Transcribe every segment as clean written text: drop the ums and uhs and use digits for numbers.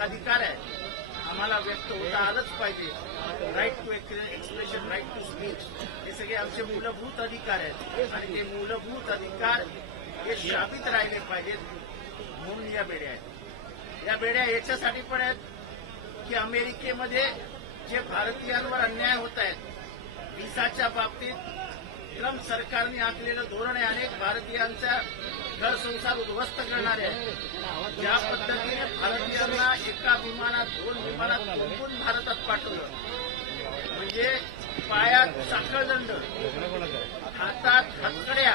एक अधिकार आहे, आम्हाला व्यक्त होता आलंच पाहिजे. Right to expression, right to speech, हे सगळे आमचे मूलभूत अधिकार आहेत आणि ते मूलभूत अधिकार हे शाबित राहिले पाहिजेत म्हणून या बेड्या आहेत. या बेड्या याच्यासाठी पण आहेत की अमेरिकेमध्ये जे भारतीयांवर अन्याय होत आहेत व्हिसाच्या बाबतीत ट्रम्प सरकारने आखलेलं धोरण आहे. अनेक भारतीयांचा घर संसार उद्ध्वस्त करणारे आहे. ज्या पद्धतीने भारतीयांना एका विमानात 2 विमानात कोंबून भारतात पाठवलं, म्हणजे पायात साखळदंड, हातात हतकड्या,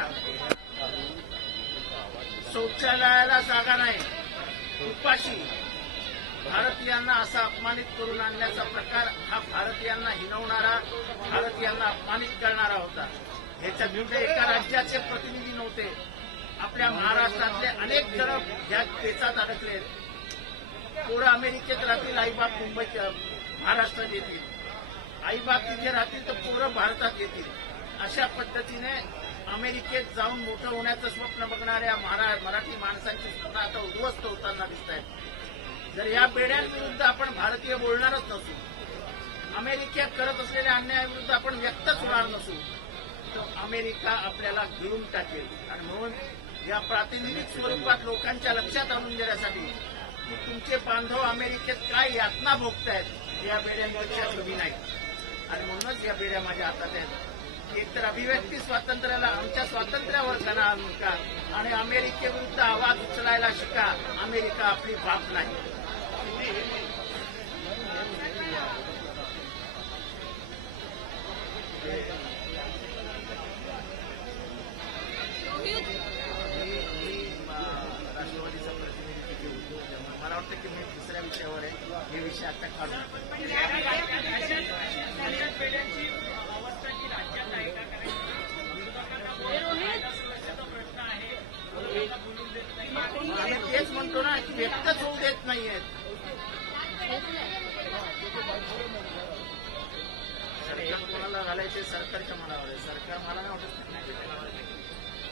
शौचालयाला जागा नाही, उपाशी भारतीयांना असा अपमानित करून आणण्याचा प्रकार हा भारतीयांना हिणवणारा, भारतीयांना अपमानित करणारा होता. ह्याच्या विरुद्ध एका राज्याचे प्रतिनिधी नव्हते. आपल्या महाराष्ट्रातले अनेक जण या केसात अडकले. पोरं अमेरिकेत राहतील, आईबाप मुंबईत महाराष्ट्रात येतील, आईबाप तिथे राहतील तर पोरं भारतात येतील. अशा पद्धतीने अमेरिकेत जाऊन मोठं होण्याचं स्वप्न बघणाऱ्या मराठी माणसांची स्वप्न आता उद्ध्वस्त होताना दिसत आहेत. जर या बेड्यांविरुद्ध आपण भारतीय बोलणारच नसू, अमेरिकेत करत असलेल्या अन्यायाविरुद्ध आपण व्यक्तच होणार नसू, तर अमेरिका आपल्याला गिळून टाकेल. आणि म्हणून या प्रातिनिधिक स्वरूपात लोकांच्या लक्षात आणून देण्यासाठी की तुमचे बांधव अमेरिकेत काय यातना भोगतायत या बेड्यांपेक्षा कमी नाही. आणि म्हणूनच या बेड्या माझ्या हातात आहेत. एकतर अभिव्यक्ती स्वातंत्र्याला, आमच्या स्वातंत्र्यावर त्यांना आणू नका आणि अमेरिकेविरुद्ध आवाज उचलायला शिका. अमेरिका आपली बाप नाही. राष्ट्रवादीचा प्रतिनिधी मला वाटतं की मी दुसऱ्या विषयावर आहे, हे विषय आता काढून आम्ही तेच म्हणतो ना की व्यक्तच होऊ देत नाहीयेत. सरकार कोणाला घालायचे सरकारच्या मनावर आहे. सरकार मला नाही वाटत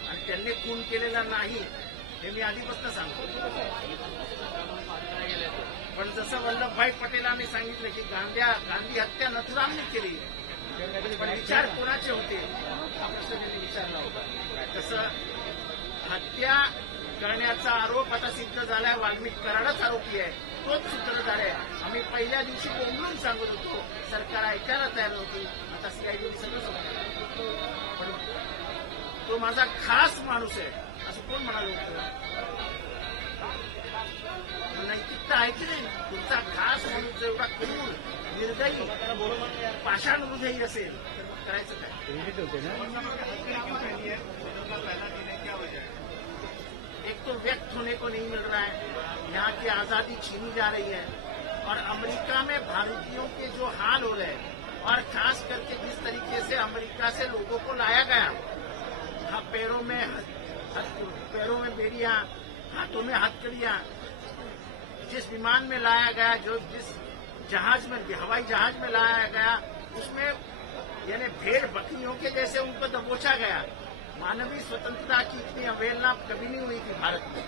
आणि त्यांनी खून केलेला नाही हे मी आधीपासून सांगतो. पण जसं वल्लभभाई पटेलांनी सांगितलं की गांधी हत्या नथुरामने केली, पण विचार कोणाचे होते हा प्रश्न त्यांनी विचारला होता. तसं हत्या करण्याचा आरोप आता सिद्ध झालाय. वाल्मिक कराडच आरोपी आहे, तोच सूत्रधार आहे. आम्ही पहिल्या दिवशी बोंबलून सांगत होतो, सरकार ऐकायला तयार नव्हती. आता सीआयडी सगळं समजलं. पण तो माझा खास माणूस आहे असं कोण म्हणाल होतं? नैतिकता आहे की नाही? तुमचा खास माणूस एवढा क्रूर, निर्दयी, पाषाण हृदयी असेल तर मग करायचं काय? एक तो व्यक्त होने को नहीं मिल रहा है, यहाँ की आजादी छीनी जा रही है और अमेरिका में भारतीयों के जो हाल हो रहे हैं और खास करके जिस तरीके से अमेरिका से लोगों को लाया गया, पैरों में बेड़ियां, हाथों में हथकड़ियां, जिस विमान में लाया गया, जो जिस जहाज में, हवाई जहाज में लाया गया, उसमें यानी भेड़ बकरियों के जैसे उनको दबोचा गया. मानवीय स्वतंत्रता की इतनी अवहेलना कभी नहीं हुई थी भारत में.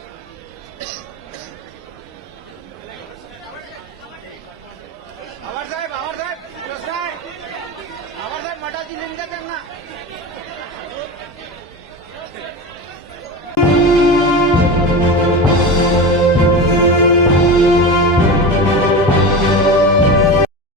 आवार साहेब मठाची नेमका त्यांना